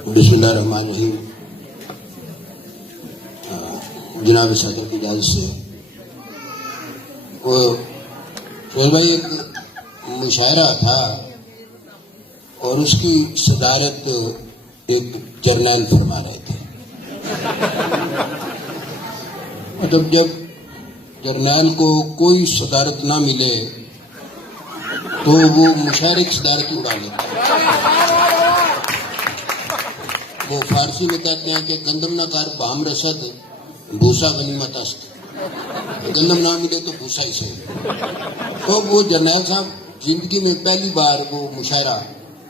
بسم اللہ الرحمن الرحیم. جناب صدر کی اجازت سے وہ فیض بھائی ایک مشاعرہ تھا اور اس کی صدارت ایک جرنیل فرما رہے تھے. مطلب جب جرنیل کو کوئی صدارت نہ ملے تو وہ مشاعرے کی صدارت اڑا لیتا ہے. وہ فارسی میں کہتے ہیں کہ گندم نہ کار بام رسد بھوسا غنیمت است. گندم نہ ملے تو بھوسا ہی صحیح. تو وہ جرنیل صاحب زندگی میں پہلی بار وہ مشاعرہ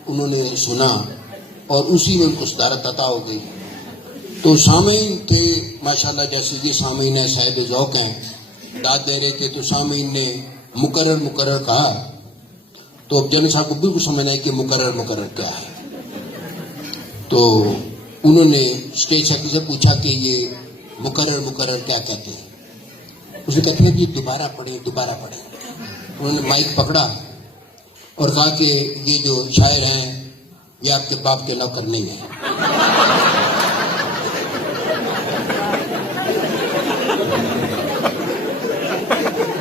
انہوں نے سنا اور اسی میں ان کو صدارت عطا ہو گئی. تو سامعین تھے ماشاءاللہ، جیسے یہ سامعین ہیں صاحب ذوق ہیں، داد دے رہے تھے تو سامعین نے مقرر کہا. تو اب جنرل صاحب کو بالکل سمجھنا ہے کہ مقرر کیا ہے. تو انہوں نے اسٹیج سیکرٹری سے پوچھا کہ یہ مقرر کیا کہتے ہیں. اس نے کہتے ہیں کہ دوبارہ پڑھیں. انہوں نے مائک پکڑا اور کہا کہ یہ جو شاعر ہیں یہ آپ کے باپ کے نوکر نہیں ہیں.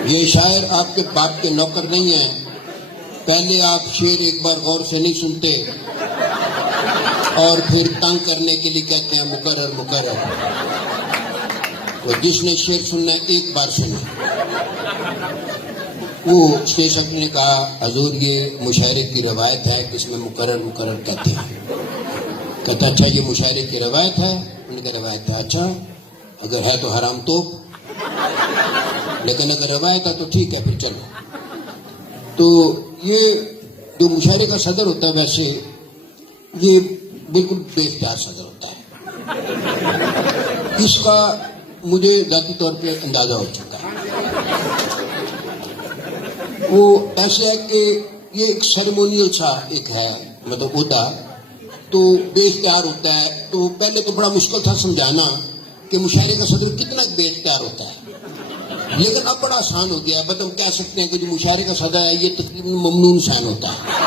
یہ شاعر آپ کے باپ کے نوکر نہیں ہیں. پہلے آپ شعر ایک بار غور سے نہیں سنتے اور پھر تنگ کرنے کے لیے کہتے ہیں مقرر. تو جس نے شعر سننا ہے ایک بار سنے. وہ اسٹیج سیکرٹری نے کہا حضور یہ مشاعرے کی روایت ہے کہ اس میں مقرر کہتے ہیں. کہتا اچھا یہ مشاعرے کی روایت ہے؟ انہوں نے کہا روایت ہے. اچھا اگر ہے تو حرام توپ، لیکن اگر روایت ہے تو ٹھیک ہے پھر چلو. تو یہ جو مشاعرے کا صدر ہوتا ہے ویسے یہ بالکل بے اختیار صدر ہوتا ہے. اس کا مجھے ذاتی طور پہ اندازہ ہو چکا ہے. وہ ایسے ہے کہ یہ ایک سیریمونیل سا ایک ہے مطلب عہدہ، تو بے اختیار ہوتا ہے. تو پہلے تو بڑا مشکل تھا سمجھانا کہ مشاعرے کا صدر کتنا بے اختیار ہوتا ہے، لیکن اب بڑا آسان ہو گیا ہے. بس ہم کہہ سکتے ہیں کہ جو مشاعرے کا صدر ہے یہ تقریباً ممنون شان ہوتا ہے.